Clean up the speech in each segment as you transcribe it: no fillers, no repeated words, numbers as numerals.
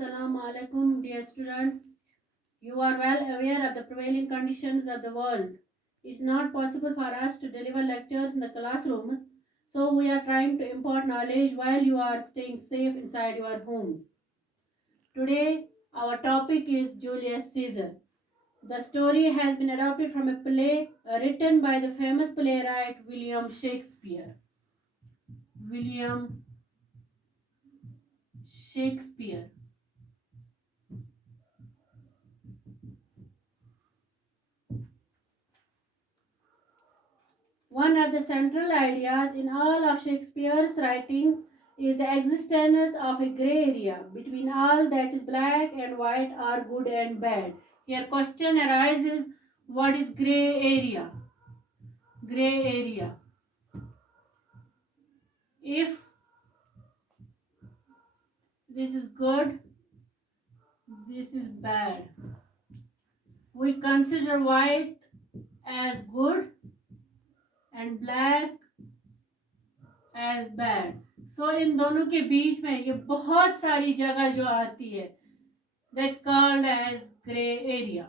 Assalamu alaikum, dear students. You are well aware of the prevailing conditions of the world. It's not possible for us to deliver lectures in the classrooms, so we are trying to impart knowledge while you are staying safe inside your homes. Today, our topic is Julius Caesar. The story has been adapted from a play written by the famous playwright William Shakespeare. William Shakespeare. One of the central ideas in all of Shakespeare's writings is the existence of a grey area between all that is black and white or good and bad. Here question arises, what is grey area? Grey area. If this is good, this is bad. We consider white as good and black as bad. So इन दोनों के बीच में ये बहुत सारी जगह जो आती है that's called as gray area.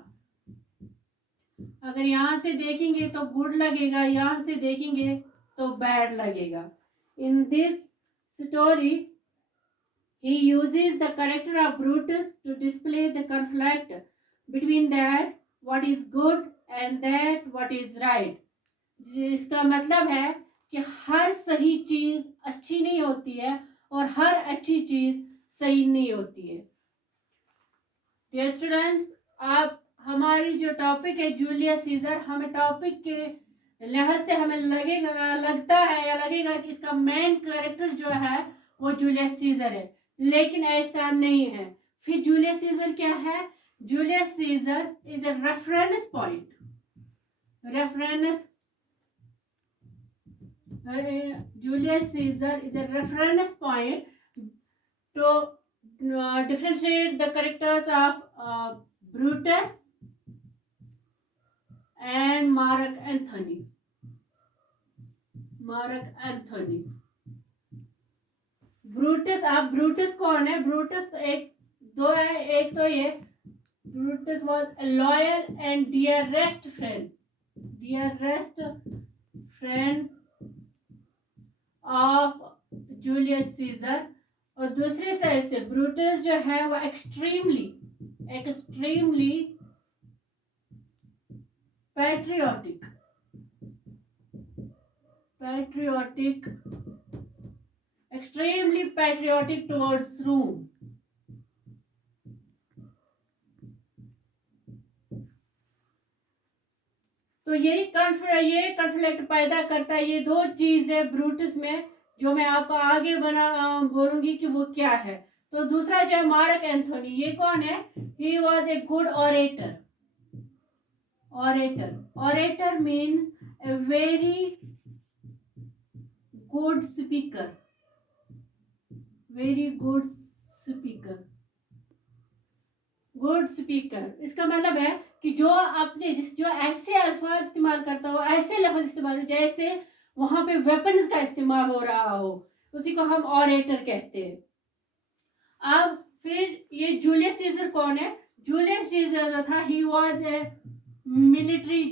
अगर यहाँ से देखेंगे तो गुड लगेगा, यहाँ से देखेंगे तो बैड लगेगा. In this story, he uses the character of Brutus to display the conflict between that what is good and that what is right. जिसका मतलब है कि हर सही चीज अच्छी नहीं होती है और हर अच्छी चीज सही नहीं होती है. डियर स्टूडेंट्स, आप हमारी जो टॉपिक है जूलियस सीजर, हमें टॉपिक के लिहाज से हमें लगता है या लगेगा कि इसका मेन कैरेक्टर जो है वो जूलियस सीजर है, लेकिन ऐसा नहीं है. फिर जूलियस सीजर क्या है? Julius Caesar is a reference point. Julius Caesar is a reference point to differentiate the characters of Brutus and Mark Antony. Brutus. अब ब्रूटस कौन है? ब्रूटस तो दो है. एक तो ये Brutus was a loyal and dearest friend of Julius Caesar, और दूसरे साइड से ब्रूटस जो है वो एक्सट्रीमली पैट्रियोटिक टुवर्ड्स रोम. तो ये कॉन्फ्लिक्ट पैदा करता है. ये दो चीज है ब्रूटस में जो मैं आपको आगे बोलूंगी कि वो क्या है. तो दूसरा जो है मार्क एंथोनी, ये कौन है? ही was a good orator. Orator means a very good speaker. इसका मतलब है कि जो ऐसे अल्फाज इस्तेमाल करता हो, ऐसे लफ्ज इस्तेमाल जैसे वहां पे वेपन्स का इस्तेमाल हो रहा हो, उसी को हम ऑरेटर कहते हैं. अब फिर ये जूलियस सीजर कौन है? जूलियस सीजर जो था, he was a military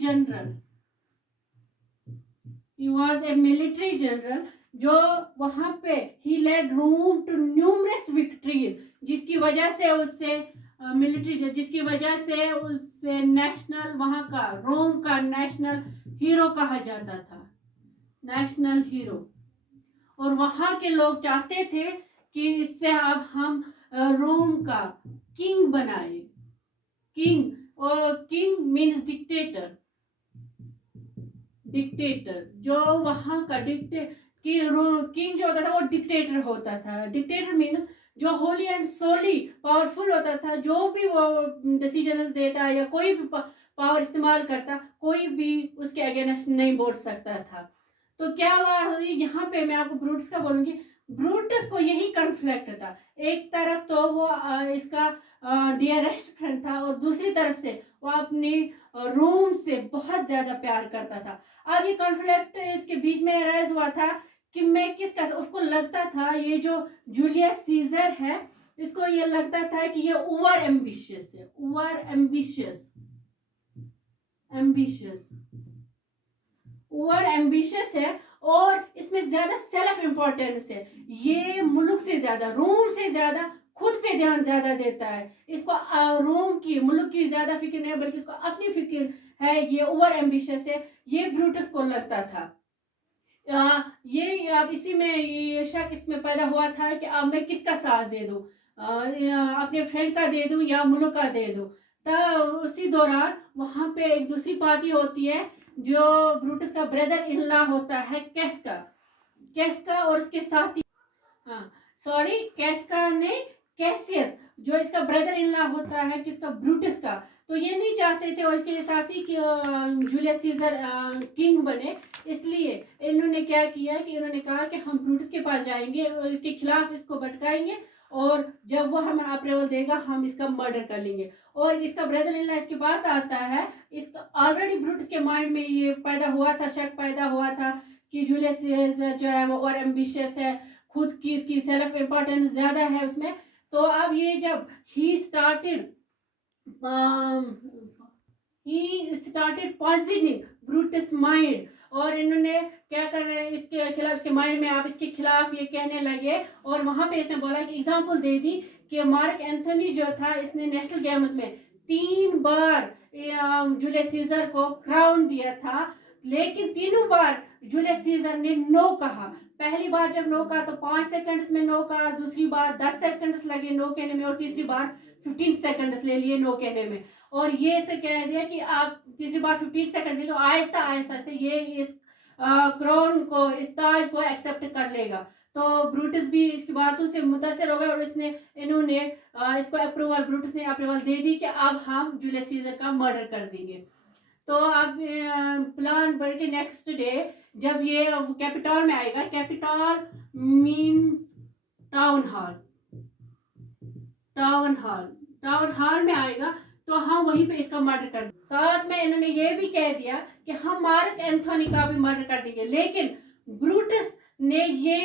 general जो वहां पे ही led Rome to numerous victories, जिसकी वजह से उससे नेशनल, वहां का रोम का नेशनल हीरो कहा जाता था. National hero. और वहां के लोग चाहते थे कि इससे अब हम रोम का किंग बनाए. King means dictator. जो वहां का किंग जो होता था वो डिक्टेटर होता था. डिक्टेटर मीन्स जो होली एंड सोली पावरफुल होता था, जो भी वो डिसीजंस देता या कोई भी पावर इस्तेमाल करता, कोई भी उसके अगेंस्ट नहीं बोल सकता था. तो क्या हुआ यहाँ पे मैं आपको ब्रूटस का बोलूंगी. ब्रूटस को यही कॉन्फ्लिक्ट था. एक तरफ तो वो इसका डियरेस्ट फ्रेंड था और दूसरी तरफ से वो अपनी रोम से बहुत ज्यादा प्यार करता था. अब ये कॉन्फ्लिक्ट इसके बीच में अराइज हुआ था कि मैं किसका. उसको लगता था ये जो जूलियस सीजर है इसको ये लगता था कि ये ओवर एम्बिशियस है, over ambitious, ambitious, over ambitious है और इसमें ज्यादा सेल्फ इम्पोर्टेंस है। ये मुल्क से ज्यादा, रोम से ज्यादा खुद पे ध्यान ज्यादा देता है। इसको रोम की, मुल्क की ज्यादा फिक्र नहीं है, बल्कि इसको अपनी फिक्र है। ये ओवर एम्बिशियस है, ये ब्रूटस को लगता था। ये अब इसी में ये शक इसमें पैदा हुआ था कि अब मैं किसका साथ दे दूं, अपने फ्रेंड का दे दूं या मुल्क का दे दूं। तब उसी दौरान वहां पे एक दूसरी पार्टी होती है जो ब्रूटस का ब्रदर इन लॉ होता है, कैस्का, कैस्का और उसके साथी, हाँ सॉरी, कैस्का ने कैसियस, जो इसका ब्रदर इन लॉ होता है किसका, ब्रूटस का। तो ये नहीं चाहते थे और इसके साथी कि जूलियस सीजर किंग बने, इसलिए इन्होंने क्या किया कि इन्होंने कहा कि हम ब्रूटस के पास जाएंगे और इसके खिलाफ इसको भटकाएंगे और जब वो हमें अप्रूवल देगा हम इसका मर्डर कर लेंगे। और इसका ब्रदर इन लॉ इसके पास आता है। इसका ऑलरेडी ब्रूटस के माइंड में ये पैदा हुआ था, शक पैदा हुआ था कि जूलियस सीजर जो है वो और एम्बिशियस है, खुद की इसकी सेल्फ इम्पोर्टेंस ज्यादा है उसमें। तो अब ये जब he started positive Brutus mind, और इन्होंने क्या कर रहे हैं इसके खिलाफ, इसके माइंड में आप इसके खिलाफ ये कहने लगे। और वहां पे इसने बोला कि एग्जांपल दे दी कि मार्क एंथोनी जो था, इसने नेशनल गेम्स में 3 बार जूलियस सीजर को क्राउन दिया था, लेकिन तीनों बार जूलियस सीजर ने नो कहा। पहली बार जब नो कहा तो 5 सेकंड्स में नो कहा, दूसरी बार 10 सेकंड्स लगे नो कहने में और तीसरी बार 15 सेकंड्स ले लिए नो कहने में। और ये इसे कह दिया कि आप तीसरी बार 15 सेकंड्स तो आहिस्ता आहिस्ता से ये इस क्राउन को, इस ताज को एक्सेप्ट कर लेगा। तो ब्रूटस भी इसकी बातों से मुतासिर हो गए और इन्होंने इसको अप्रूवल, ब्रूटस ने अप्रूवल दे दी कि अब हम जूलियस सीजर का मर्डर कर देंगे। तो अब प्लान बन के नेक्स्ट डे जब ये कैपिटल में आएगा, capital means town hall, town hall, town hall में आएगा तो हम वहीं पे इसका मर्डर कर देंगे। साथ में इन्होंने ये भी कह दिया कि हम मार्क एंथोनी का भी मर्डर कर देंगे, लेकिन ब्रूटस ने ये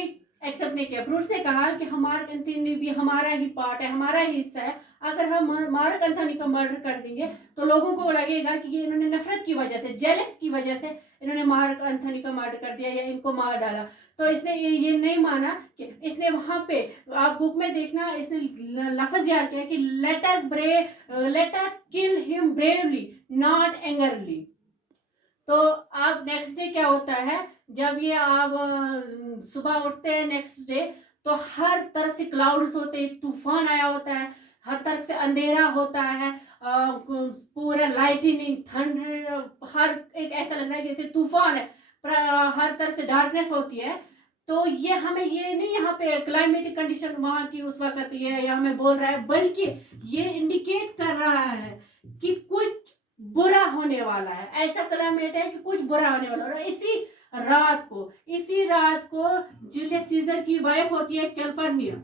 एक्सेप्ट नहीं किया। ब्रूटस ने कहा कि मार्क एंथोनी भी हमारा ही पार्ट है, हमारा ही हिस्सा है। अगर हम मार्क एंथोनी का मर्डर कर देंगे तो लोगों को लगेगा कि ये इन्होंने नफरत की वजह से, जेलस की वजह से इन्होंने मार्क एंथोनी का मर्डर कर दिया या इनको मार डाला। तो इसने ये नहीं माना कि इसने वहां पे, आप बुक में देखना, इसने लफ्ज याद किया कि let us kill him bravely not angrily. तो अब नेक्स्ट डे क्या होता है, जब ये आप सुबह उठते हैं नेक्स्ट डे तो हर तरफ से क्लाउड्स होते हैं, तूफान आया होता है, हर तरफ से अंधेरा होता है, पूरा लाइटनिंग, थंडर, हर एक ऐसा लग रहा है कि जैसे तूफान है, हर तरफ से डार्कनेस होती है। तो ये हमें ये नहीं यहाँ पे क्लाइमेटिक कंडीशन वहां की उस वक्त ये हमें बोल रहा है, बल्कि ये इंडिकेट कर रहा है कि कुछ बुरा होने वाला है, ऐसा क्लाइमेट है कि कुछ बुरा होने वाला है। इसी रात को जूलियस सीजर की वाइफ होती है कैल्पर्निया,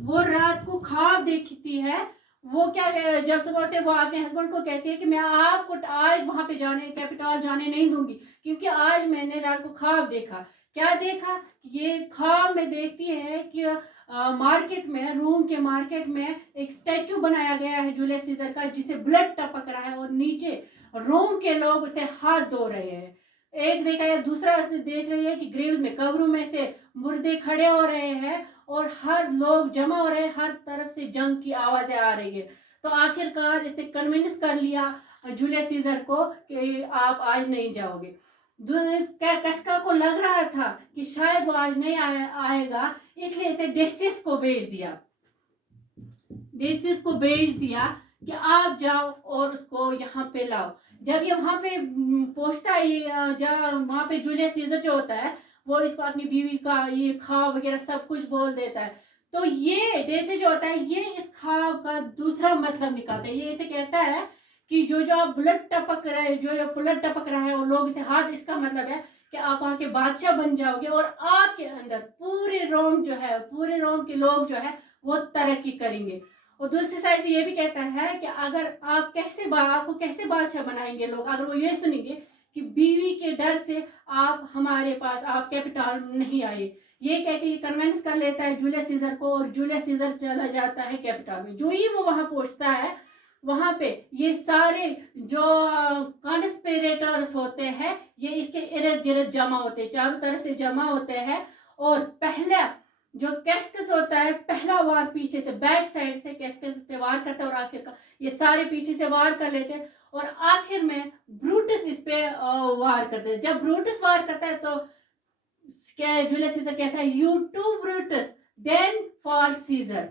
वो रात को ख्वाब देखती है। वो क्या, जब सुबह होते वो अपने हस्बैंड को कहती है कि मैं आपको आज वहां पे जाने, कैपिटल जाने नहीं दूंगी, क्योंकि आज मैंने रात को ख्वाब देखा। क्या देखा, ये ख्वाब में देखती है कि मार्केट में, रोम के मार्केट में एक स्टैचू बनाया गया है जूलियस सीजर का, जिसे ब्लड टपक रहा है और नीचे रोम के लोग उसे हाथ धो रहे हैं। एक देखा है, दूसरा उसने देख रही है कि ग्रेव्स में, कब्रों में से मुर्दे खड़े हो रहे हैं और हर लोग जमा हो रहे हैं, हर तरफ से जंग की आवाजें आ रही है। तो आखिरकार इसने कन्विंस कर लिया जूलियस सीजर को कि आप आज नहीं जाओगे। कैस्का को लग रहा था कि शायद वो आज नहीं आएगा, इसलिए इसने डेसियस को भेज दिया कि आप जाओ और उसको यहाँ पे लाओ। जब ये वहां पे पहुंचता है, जब वहां पे जूलियस सीजर जो होता है वो इसको अपनी बीवी का ये ख्वाब वगैरह सब कुछ बोल देता है। तो ये डेसियस जो होता है ये इस ख्वाब का दूसरा मतलब निकालता है। ये इसे कहता है कि जो आप ब्लड टपक रहे, जो ब्लड टपक रहा है और लोग इसे हाथ, इसका मतलब है कि आप वहां के बादशाह बन जाओगे और आपके अंदर पूरे रोम के लोग जो है वो तरक्की करेंगे। और दूसरी साइड से ये भी कहता है कि अगर आपको कैसे बादशाह बनाएंगे लोग, अगर वो ये सुनेंगे कि बीवी के डर से आप हमारे पास, आप कैपिटल नहीं आए, ये कह के ये कन्विंस कर लेता है जूलियस सीजर को, और जूलियस सीजर चला जाता है कैपिटल में। जो ही वो वहां पहुंचता है, वहां पे ये सारे जो कॉन्स्पिरेटर्स होते हैं ये इसके इर्द गिर्द जमा होते हैं, चारों तरफ से जमा होते हैं। और पहला जो कैस्कस होता है, पहला वार पीछे से बैक साइड से कैस्कस पे वार करता है, और आखिर का ये सारे पीछे से वार कर लेते हैं, और आखिर में ब्रूटस इस पे वार करते हैं। जब ब्रूटस वार करता है तो क्या जूलियस सीजर कहता है, you too Brutus then falls Caesar.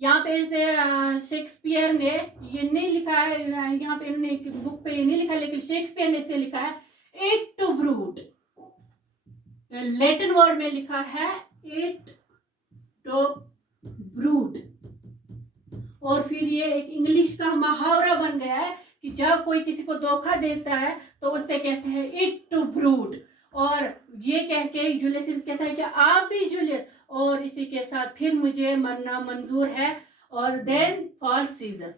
यहाँ पे शेक्सपियर ने ये नहीं लिखा है, यहाँ पे इन्होंने बुक पे ये नहीं लिखा, लेकिन शेक्सपियर ने इसे लिखा है et tu Brute. Latin word में लिखा है इट टू ब्रूट। और फिर ये एक इंग्लिश का मुहावरा बन गया है कि जब कोई किसी को धोखा देता है तो उससे कहते हैं इट टू ब्रूट। और ये कह के जूलियस सीजर कहता है कि आप भी जूलियस, और इसी के साथ फिर मुझे मरना मंजूर है, और देन फॉल्स सीजर।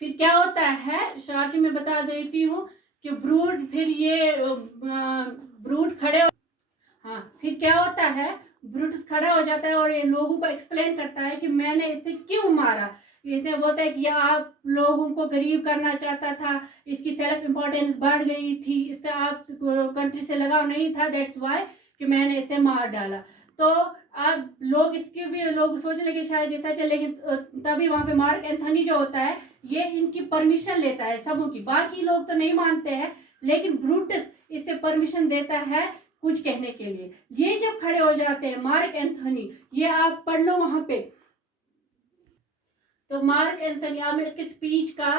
फिर क्या होता है शार्टली में बता देती हूँ कि ब्रूट, फिर ये ब्रूट खड़े, हाँ फिर क्या होता है, ब्रूटस खड़ा हो जाता है और ये लोगों को एक्सप्लेन करता है कि मैंने इसे क्यों मारा। इसने बोलता है कि आप लोगों को गरीब करना चाहता था, इसकी सेल्फ इम्पोर्टेंस बढ़ गई थी, इससे आप कंट्री से लगाव नहीं था, दैट्स वाई कि मैंने इसे मार डाला। तो अब लोग इसके भी लोग सोच लगे शायद ऐसा चले, लेकिन तभी वहां पे मार्क एंथोनी जो होता है ये इनकी परमिशन लेता है सबों की। बाकी लोग तो नहीं मानते हैं, लेकिन ब्रूटस इससे परमिशन देता है कुछ कहने के लिए। ये जब खड़े हो जाते हैं मार्क एंथोनी, ये आप पढ़ लो वहां पे। तो मार्क एंथोनी, अब मैं इसके स्पीच का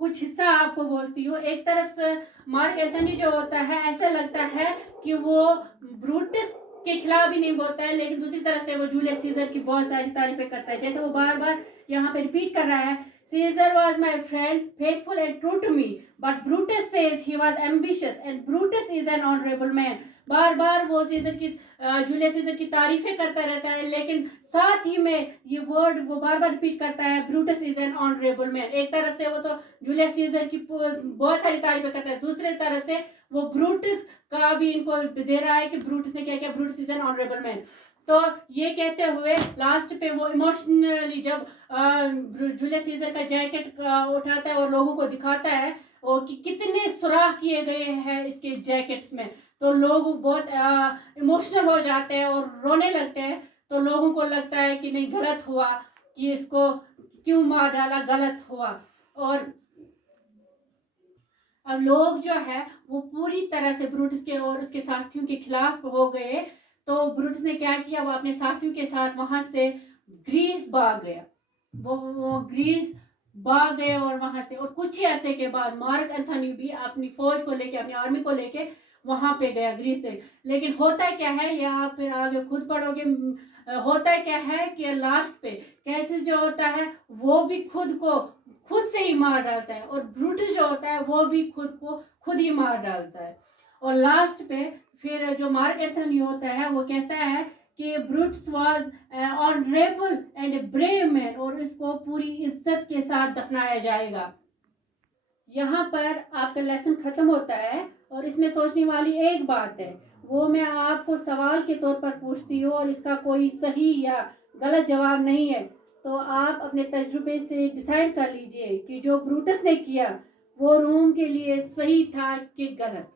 कुछ हिस्सा आपको बोलती हूँ। एक तरफ से मार्क एंथोनी जो होता है ऐसा लगता है कि वो ब्रूटस के खिलाफ भी नहीं बोलता है, लेकिन दूसरी तरफ से वो जूलियस सीजर की बहुत सारी तारीफें करता है। जैसे वो बार बार यहाँ पे रिपीट कर रहा है, Caesar was my friend, faithful and true to me, but Brutus says he was ambitious and Brutus is an honourable man. बार बार वो सीजर की जूलियस सीजर की तारीफें करता रहता है, लेकिन साथ ही में ये वर्ड वो बार बार रिपीट करता है, Brutus is an honourable man. एक तरफ से वो तो जूलियस सीजर की बहुत सारी तारीफें करता है, दूसरे तरफ से वो ब्रूटस का भी इनको दे रहा है कि ब्रूटस ने क्या किया, Brutus is an honourable man. तो ये कहते हुए लास्ट पे वो इमोशनली जब जूलियस सीजर का जैकेट उठाता है और लोगों को दिखाता है और कि कितने सुराख किए गए हैं इसके जैकेट्स में, तो लोग बहुत इमोशनल हो जाते हैं और रोने लगते हैं। तो लोगों को लगता है कि नहीं गलत हुआ, कि इसको क्यों मार डाला, गलत हुआ। और अब लोग जो है वो पूरी तरह से ब्रूटस के और उसके साथियों के खिलाफ हो गए। तो ब्रूटस ने क्या किया, वो अपने साथियों के साथ वहां से ग्रीस भाग गया। वो ग्रीस भाग गए और वहां से, और कुछ ही अरसे के बाद मार्क एंथोनी भी अपनी फौज को लेके, अपनी आर्मी को लेके वहां पे गया ग्रीस से। लेकिन होता क्या है, ये आप फिर आगे खुद पढ़ोगे, होता क्या है कि लास्ट पे कैसिस जो होता है वो भी खुद को खुद से ही मार डालता है, और ब्रूटस जो होता है वो भी खुद को खुद ही मार डालता है। और लास्ट पे फिर जो मार्क एंथोनी होता है वो कहता है कि Brutus was honourable and brave man, और इसको पूरी इज्जत के साथ दफनाया जाएगा। यहाँ पर आपका लेसन खत्म होता है, और इसमें सोचने वाली एक बात है, वो मैं आपको सवाल के तौर पर पूछती हूँ, और इसका कोई सही या गलत जवाब नहीं है। तो आप अपने तजुर्बे से डिसाइड कर लीजिए कि जो ब्रूटस ने किया वो रोम के लिए सही था कि गलत।